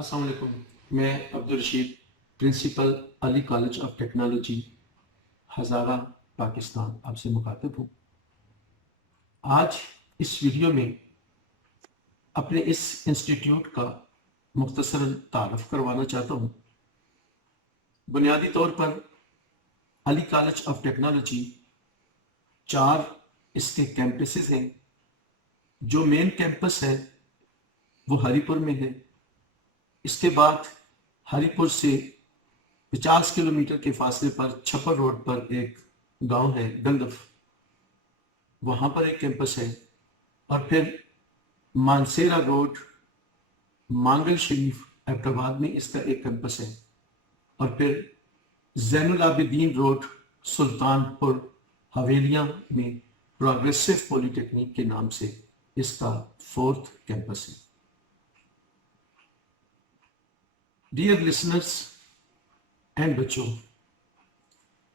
السلام علیکم. میں Abdul Rashid principal Ali college of technology Hazara Pakistan آپ سے مخاطب ہوں. آج اس ویڈیو میں اپنے اس انسٹیٹیوٹ کا مختصراً تعارف کروانا چاہتا ہوں. بنیادی طور پر علی کالج آف ٹیکنالوجی 4 اس کے کیمپسز ہیں. جو مین کیمپس ہے وہ ہری پور میں ہے. اس کے بعد ہری پور سے 50 کلومیٹر کے فاصلے پر چھپر روڈ پر ایک گاؤں ہے گندف، وہاں پر ایک کیمپس ہے. اور پھر مانسیرا روڈ مانگل شریف ایبٹ آباد میں اس کا ایک کیمپس ہے. اور پھر زین العابدین روڈ سلطان پور حویلیاں میں پروگریسو پولی ٹیکنیک کے نام سے اس کا 4تھ کیمپس ہے. ڈیئر لسنرز اینڈ بچوں،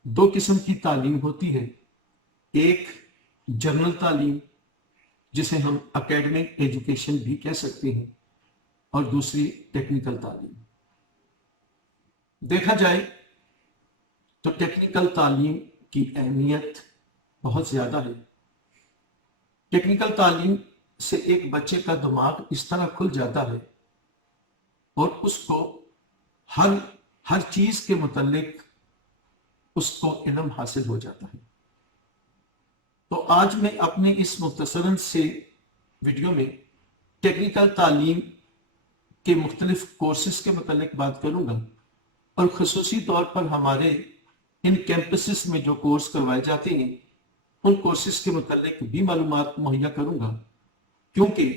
2 قسم کی تعلیم ہوتی ہے. ایک جنرل تعلیم جسے ہم اکیڈمک ایجوکیشن بھی کہہ سکتے ہیں، اور دوسری ٹیکنیکل تعلیم. دیکھا جائے تو ٹیکنیکل تعلیم کی اہمیت بہت زیادہ ہے. ٹیکنیکل تعلیم سے ایک بچے کا دماغ اس طرح کھل جاتا ہے اور اس کو ہر چیز کے متعلق اس کو علم حاصل ہو جاتا ہے. تو آج میں اپنے اس مختصراً سے ویڈیو میں ٹیکنیکل تعلیم کے مختلف کورسز کے متعلق بات کروں گا، اور خصوصی طور پر ہمارے ان کیمپسز میں جو کورس کروائے جاتے ہیں ان کورسز کے متعلق بھی معلومات مہیا کروں گا. کیونکہ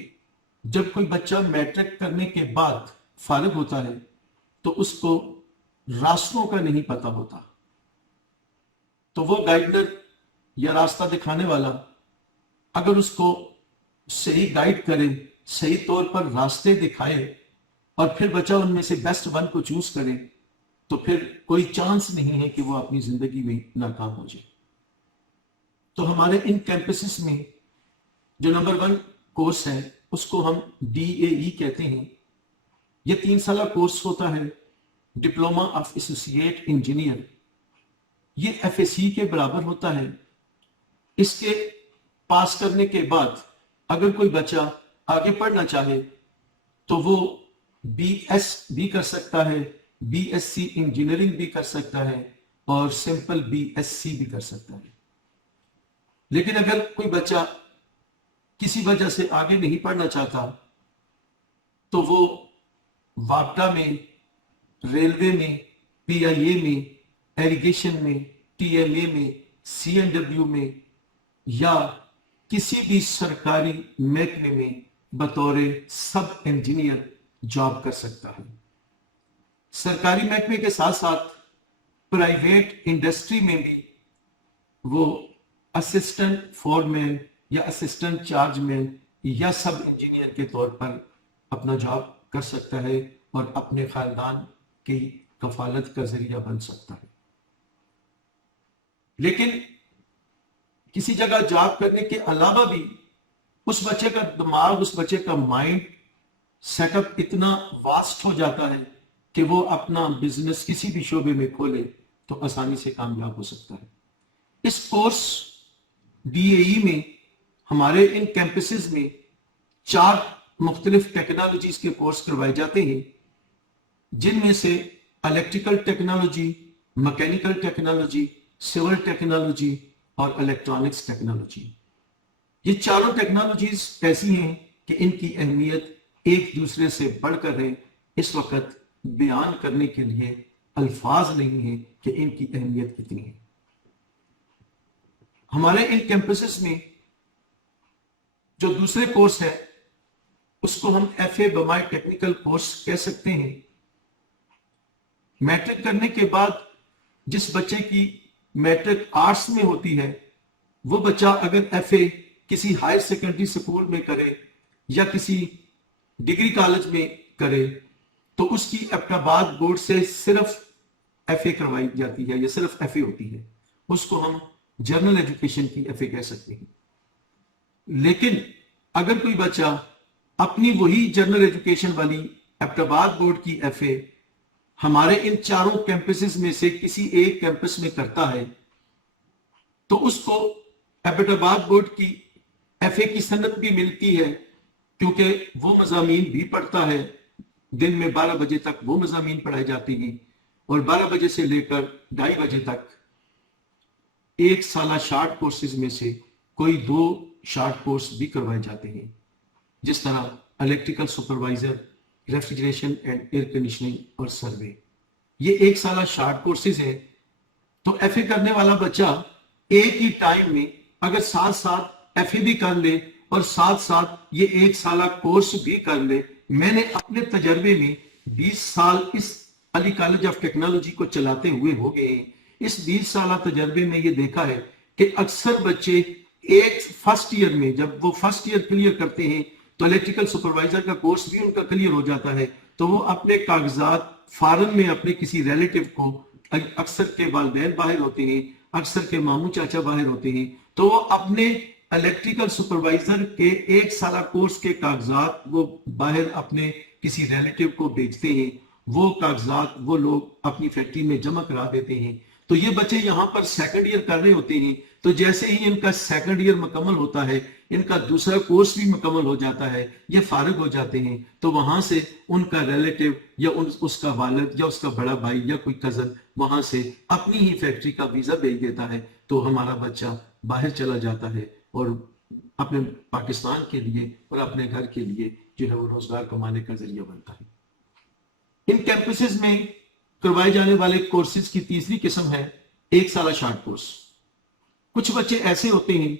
جب کوئی بچہ میٹرک کرنے کے بعد فارغ ہوتا ہے تو اس کو راستوں کا نہیں پتہ ہوتا، تو وہ گائیڈر یا راستہ دکھانے والا اگر اس کو صحیح گائیڈ کرے، صحیح طور پر راستے دکھائے، اور پھر بچہ ان میں سے بیسٹ ون کو چوز کرے، تو پھر کوئی چانس نہیں ہے کہ وہ اپنی زندگی میں ناکام ہو جائے. تو ہمارے ان کیمپسز میں جو نمبر 1 کورس ہے اس کو ہم DAE کہتے ہیں. یہ 3 سالہ کورس ہوتا ہے، ڈپلوما آف ایسوسیٹ انجینئر. یہ FAC کے برابر ہوتا ہے. اس کے پاس کرنے کے بعد اگر کوئی بچہ آگے پڑھنا چاہے تو وہ BS بھی کر سکتا ہے، BSc انجینئرنگ بھی کر سکتا ہے، اور سمپل BSc بھی کر سکتا ہے. لیکن اگر کوئی بچہ کسی وجہ سے آگے نہیں پڑھنا چاہتا تو وہ واپڈا میں، ریلوے میں، PIA میں، ایریگیشن میں، TLA میں، CNW میں، یا کسی بھی سرکاری محکمے میں بطور سب انجینئر جاب کر سکتا ہے. سرکاری محکمے کے ساتھ ساتھ پرائیویٹ انڈسٹری میں بھی وہ اسسٹنٹ فورمین یا اسسٹنٹ چارج مین یا سب انجینئر کے طور پر اپنا جاب کر سکتا ہے اور اپنے خاندان کی کفالت کا ذریعہ بن سکتا ہے. لیکن کسی جگہ جاب کرنے کے علاوہ بھی اس بچے کا دماغ، اس بچے کا مائنڈ سیٹ اپ اتنا واسٹ ہو جاتا ہے کہ وہ اپنا بزنس کسی بھی شعبے میں کھولے تو آسانی سے کامیاب ہو سکتا ہے. اس کورس DAE میں ہمارے ان کیمپسز میں 4 مختلف ٹیکنالوجیز کے کورس کروائے جاتے ہیں، جن میں سے electrical technology, mechanical technology, civil technology اور الیکٹرانکس ٹیکنالوجی. یہ چاروں ٹیکنالوجیز ایسی ہیں کہ ان کی اہمیت ایک دوسرے سے بڑھ کر ہے. اس وقت بیان کرنے کے لیے الفاظ نہیں ہیں کہ ان کی اہمیت کتنی ہے. ہمارے ان کیمپسز میں جو دوسرے کورس ہے اس کو ہم FA بمائے ٹیکنیکل کورس کہہ سکتے ہیں. میٹرک کرنے کے بعد جس بچے کی میٹرک آرٹس میں ہوتی ہے وہ بچہ اگر FA کسی ہائر سیکنڈری سکول میں کرے یا کسی ڈگری کالج میں کرے تو اس کی ایبٹ آباد بورڈ سے صرف FA کروائی جاتی ہے، یا صرف FA ہوتی ہے. اس کو ہم جنرل ایجوکیشن کی FA کہہ سکتے ہیں. لیکن اگر کوئی بچہ اپنی وہی جنرل ایجوکیشن والی ایبٹ بورڈ کی ایف اے ہمارے ان چاروں کیمپسز میں سے کسی ایک کیمپس میں کرتا ہے تو اس کو ایبٹ بورڈ کی ایف اے کی سند بھی ملتی ہے، کیونکہ وہ مضامین بھی پڑھتا ہے۔ دن میں 12 بجے تک وہ مضامین پڑھائے جاتے ہیں اور 12 بجے سے لے کر 2:30 بجے تک ایک سالہ شارٹ کورسز میں سے کوئی 2 شارٹ کورس بھی کروائے جاتے ہیں، جس طرح electrical supervisor, refrigeration and air conditioning اور سروے۔ یہ ایک سالہ شارٹ کورسز ہیں، تو ایف اے کرنے والا بچہ ایک ہی ٹائم میں اگر ساتھ ساتھ ایف اے بھی کر لے اور ساتھ ساتھ یہ ایک سالہ کورس بھی کر لے۔ میں نے اپنے تجربے میں 20 سال اس علی کالج آف ٹیکنالوجی کو چلاتے ہوئے ہو گئے ہیں، اس 20 سالہ تجربے میں یہ دیکھا ہے کہ اکثر بچے ایک فرسٹ ایئر میں، جب وہ فرسٹ ایئر کلیئر کرتے ہیں تو الیکٹریکل سپروائزر کا کورس بھی ان کا کلیئر ہو جاتا ہے، تو وہ اپنے کاغذات فارن میں اپنے کسی ریلیٹیو کو، اکثر کے والدین باہر ہوتے ہیں، اکثر کے ماموں چاچا باہر ہوتے ہیں، تو وہ اپنے الیکٹریکل سپروائزر کے ایک سالہ کورس کے کاغذات وہ باہر اپنے کسی ریلیٹیو کو بیچتے ہیں، وہ کاغذات وہ لوگ اپنی فیکٹری میں جمع کرا دیتے ہیں۔ تو یہ بچے یہاں پر سیکنڈ ایئر کر رہے ہوتے ہیں، تو جیسے ہی ان کا سیکنڈ ایئر مکمل ہوتا ہے، ان کا دوسرا کورس بھی مکمل ہو جاتا ہے، یہ فارغ ہو جاتے ہیں، تو وہاں سے ان کا ریلیٹیو یا اس کا والد یا اس کا بڑا بھائی یا کوئی کزن وہاں سے اپنی ہی فیکٹری کا ویزا بھیج دیتا ہے، تو ہمارا بچہ باہر چلا جاتا ہے اور اپنے پاکستان کے لیے اور اپنے گھر کے لیے جو ہے وہ روزگار کمانے کا ذریعہ بنتا ہے۔ ان کیمپسز میں کروائے جانے والے کورسز کی تیسری قسم ہے ایک سالہ شارٹ کورس۔ کچھ بچے ایسے ہوتے ہیں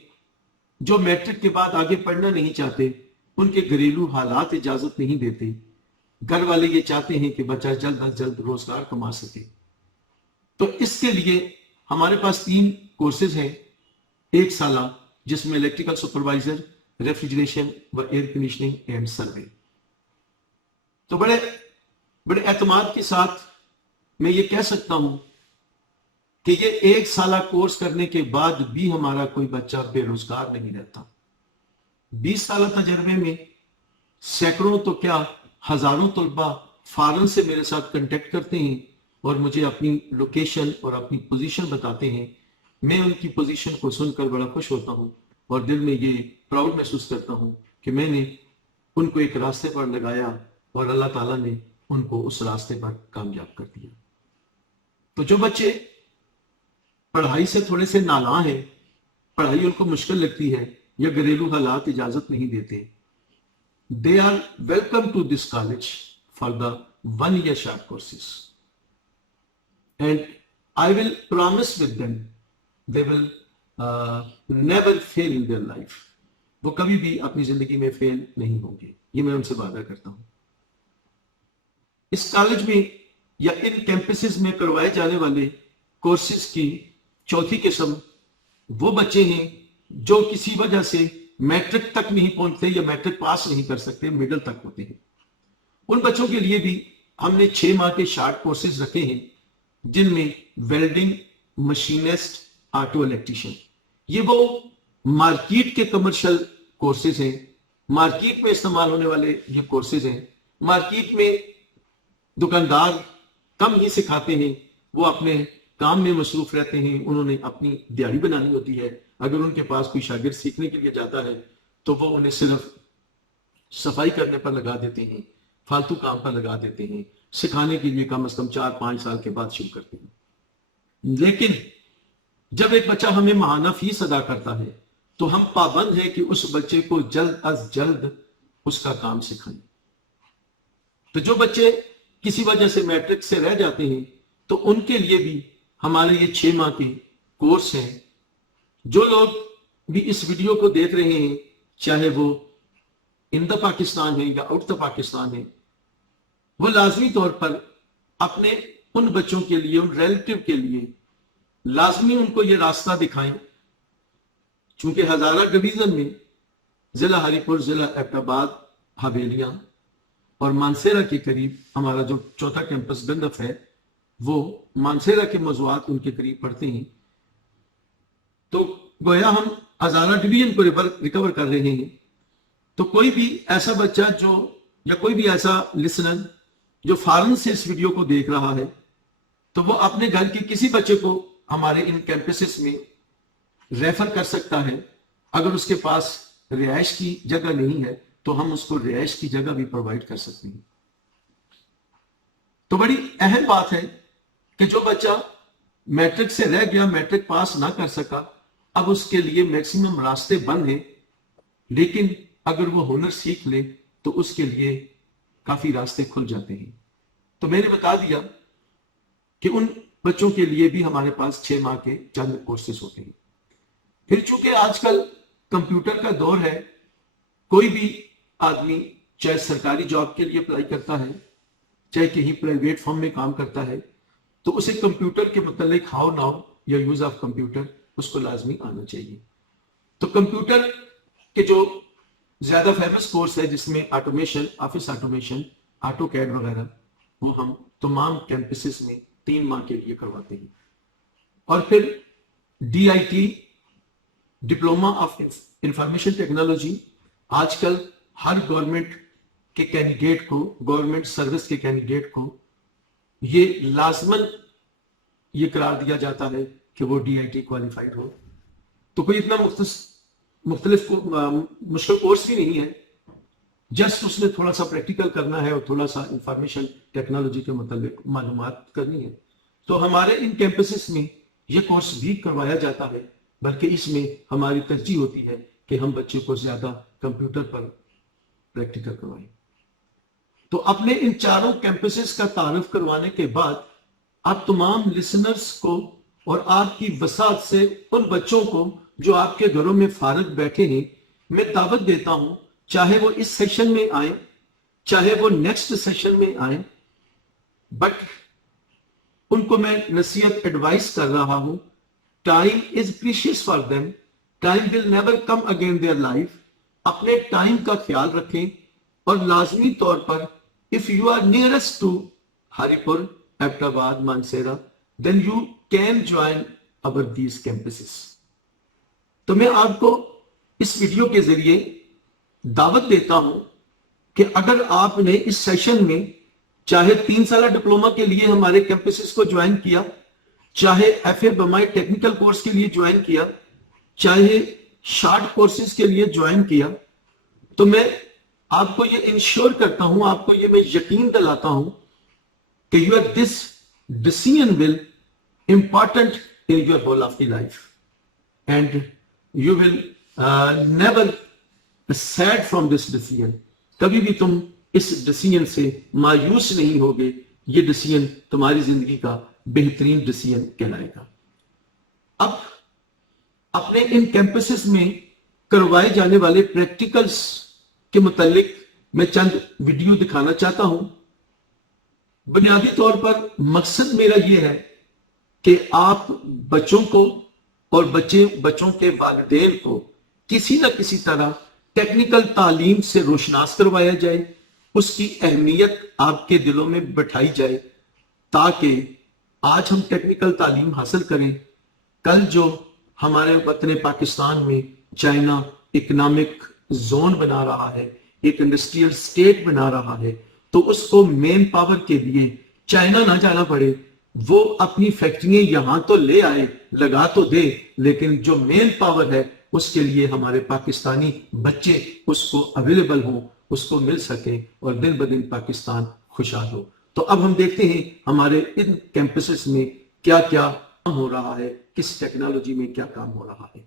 جو میٹرک کے بعد آگے پڑھنا نہیں چاہتے، ان کے گھریلو حالات اجازت نہیں دیتے، گھر والے یہ چاہتے ہیں کہ بچہ جلد از جلد روزگار کما سکے، تو اس کے لیے ہمارے پاس 3 کورسز ہیں ایک سالہ، جس میں الیکٹریکل سپروائزر، ریفریجریشن و ایئر کنڈیشننگ اینڈ سروے۔ تو بڑے اعتماد کے ساتھ میں یہ کہہ سکتا ہوں کہ یہ ایک سالہ کورس کرنے کے بعد بھی ہمارا کوئی بچہ بے روزگار نہیں رہتا۔ 20 سالہ تجربے میں سینکڑوں تو کیا ہزاروں طلبہ فارن سے میرے ساتھ کنٹیکٹ کرتے ہیں اور مجھے اپنی لوکیشن اور اپنی پوزیشن بتاتے ہیں۔ میں ان کی پوزیشن کو سن کر بڑا خوش ہوتا ہوں اور دل میں یہ پراؤڈ محسوس کرتا ہوں کہ میں نے ان کو ایک راستے پر لگایا اور اللہ تعالیٰ نے ان کو اس راستے پر کامیاب کر دیا۔ تو جو بچے پڑھائی سے تھوڑے سے نالاں ہیں، پڑھائی ان کو مشکل لگتی ہے یا گھریلو حالات اجازت نہیں دیتے، they are welcome to this college for the 1 year short courses, and I will promise with them they will never fail in their life. وہ کبھی بھی اپنی زندگی میں فیل نہیں ہوں گے، یہ میں ان سے وعدہ کرتا ہوں۔ اس کالج میں یا ان کیمپسز میں کروائے جانے والے کورسز کی چوتھی قسم وہ بچے ہیں جو کسی وجہ سے میٹرک تک نہیں پہنچتے یا میٹرک پاس نہیں کر سکتے، مڈل تک ہوتے ہیں۔ ان بچوں کے لیے بھی ہم نے 6 ماہ کے شارٹ کورسز رکھے ہیں، جن میں ویلڈنگ، مشینسٹ، آٹو الیکٹریشین، یہ وہ مارکیٹ کے کمرشل کورسز ہیں، مارکیٹ میں استعمال ہونے والے یہ کورسز ہیں۔ مارکیٹ میں دکاندار کم ہی سکھاتے ہیں، وہ اپنے کام میں مصروف رہتے ہیں، انہوں نے اپنی دیہڑی بنانی ہوتی ہے۔ اگر ان کے پاس کوئی شاگرد سیکھنے کے لیے جاتا ہے تو وہ انہیں صرف صفائی کرنے پر لگا دیتے ہیں، فالتو کام پر لگا دیتے ہیں، سکھانے کے لیے کم از کم 4-5 سال کے بعد شروع کرتے ہیں۔ لیکن جب ایک بچہ ہمیں ماہانہ فیس ادا کرتا ہے تو ہم پابند ہیں کہ اس بچے کو جلد از جلد اس کا کام سکھائیں۔ تو جو بچے کسی وجہ سے میٹرک سے رہ جاتے ہیں تو ان کے لیے بھی ہمارے یہ 6 ماہ کے کورس ہیں۔ جو لوگ بھی اس ویڈیو کو دیکھ رہے ہیں، چاہے وہ ان دا پاکستان ہے یا آؤٹ دا پاکستان ہے، وہ لازمی طور پر اپنے ان بچوں کے لیے، ان ریلیٹیو کے لیے لازمی ان کو یہ راستہ دکھائیں، چونکہ ہزارہ ڈویژن میں ضلع ہری پور، ضلع ایبٹ آباد، حویلیاں اور مانسیرا کے قریب ہمارا جو چوتھا کیمپس گندف ہے، وہ مانسیرا کے موضوعات ان کے قریب پڑھتے ہیں۔ تو گویا ہم ہزارہ ڈویژن کو ریکور کر رہے ہیں۔ تو کوئی بھی ایسا بچہ جو یا کوئی بھی ایسا لسنر جو فارن سے اس ویڈیو کو دیکھ رہا ہے تو وہ اپنے گھر کے کسی بچے کو ہمارے ان کیمپسز میں ریفر کر سکتا ہے. اگر اس کے پاس رہائش کی جگہ نہیں ہے تو ہم اس کو رہائش کی جگہ بھی پرووائڈ کر سکتے ہیں. تو بڑی اہم بات ہے کہ جو بچہ میٹرک سے رہ گیا, میٹرک پاس نہ کر سکا, اب اس کے لیے میکسیمم راستے بند ہیں, لیکن اگر وہ ہنر سیکھ لے تو اس کے لیے کافی راستے کھل جاتے ہیں. تو میں نے بتا دیا کہ ان بچوں کے لیے بھی ہمارے پاس 6 ماہ کے چند کورسز ہوتے ہیں. پھر چونکہ آج کل کمپیوٹر کا دور ہے, کوئی بھی آدمی چاہے سرکاری جاب کے لیے اپلائی کرتا ہے, چاہے کہیں پرائیویٹ فرم میں کام کرتا ہے, تو اسے کمپیوٹر کے متعلق ہاؤ ناؤ یا یوز آف کمپیوٹر اس کو لازمی آنا چاہیے. تو کمپیوٹر کے جو زیادہ فیمس کورس ہے جس میں آٹومیشن, آفس آٹومیشن, آٹو کیڈ وغیرہ, وہ ہم تمام کیمپسز میں 3 ماہ کے لیے کرواتے ہیں. اور پھر DIT diploma of information technology, آج کل ہر گورنمنٹ کے کینڈیڈیٹ کو, گورنمنٹ سروس کے کینڈیڈیٹ کو یہ لازماً یہ قرار دیا جاتا ہے کہ وہ DIT کوالیفائڈ ہو. تو کوئی اتنا مختلف مشکل کورس بھی نہیں ہے, جسٹ اس میں تھوڑا سا پریکٹیکل کرنا ہے اور تھوڑا سا انفارمیشن ٹیکنالوجی کے متعلق معلومات کرنی ہے. تو ہمارے ان کیمپسز میں یہ کورس بھی کروایا جاتا ہے, بلکہ اس میں ہماری ترجیح ہوتی ہے کہ ہم بچے کو زیادہ کمپیوٹر پر پریکٹیکل کروائیں. تو اپنے ان 4 کیمپسز کا تعارف کروانے کے بعد آپ تمام لسنرز کو اور آپ کی وسعت سے ان بچوں کو جو آپ کے گھروں میں فارغ بیٹھے ہیں, میں دعوت دیتا ہوں, چاہے وہ اس سیشن میں آئیں, چاہے وہ نیکسٹ سیشن میں آئیں, بٹ ان کو میں نصیحت ایڈوائز کر رہا ہوں, time is precious for them, time will never come again their life. اپنے ٹائم کا خیال رکھیں, اور لازمی طور پر if you are nearest to Haripur, Ahmedabad, Mansehra, then you can join our these campuses. تو میں آپ کو اس ویڈیو کے ذریعے دعوت دیتا ہوں کہ اگر آپ نے اس سیشن میں چاہے 3 سالہ ڈپلوما کے لیے ہمارے کیمپسز کو جوائن کیا, چاہے FA BMI ٹیکنیکل کورس کے لیے جوائن کیا, چاہے شارٹ کورسز کے لیے جوائن کیا, تو میں آپ کو یہ انشور کرتا ہوں, آپ کو یہ میں یقین دلاتا ہوں کہ this decision will important in your whole of the life, and you will never sad from this decision. کبھی بھی تم اس ڈیسیژن سے مایوس نہیں ہوگے, یہ ڈیسیژن تمہاری زندگی کا بہترین ڈیسیژن کہلائے گا. اب اپنے ان کیمپسز میں کروائے جانے والے پریکٹیکلز کے متعلق میں چند ویڈیو دکھانا چاہتا ہوں. بنیادی طور پر مقصد میرا یہ ہے کہ آپ بچوں کو اور بچوں کے والدین کو کسی نہ کسی طرح ٹیکنیکل تعلیم سے روشناس کروایا جائے, اس کی اہمیت آپ کے دلوں میں بٹھائی جائے, تاکہ آج ہم ٹیکنیکل تعلیم حاصل کریں, کل جو ہمارے وطن پاکستان میں چائنا اکنامک زون بنا رہا ہے, ایک انڈسٹریل سٹیٹ بنا رہا ہے, تو اس کو مین پاور کے لیے چائنا نہ جانا پڑے. وہ اپنی فیکٹریاں یہاں تو لے آئے, لگا تو دے, لیکن جو مین پاور ہے اس کے لیے ہمارے پاکستانی بچے اس کو اویلیبل ہوں, اس کو مل سکیں, اور دن بدن پاکستان خوشحال ہو. تو اب ہم دیکھتے ہیں ہمارے ان کیمپسز میں کیا کیا کام ہو رہا ہے, کس ٹیکنالوجی میں کیا کام ہو رہا ہے.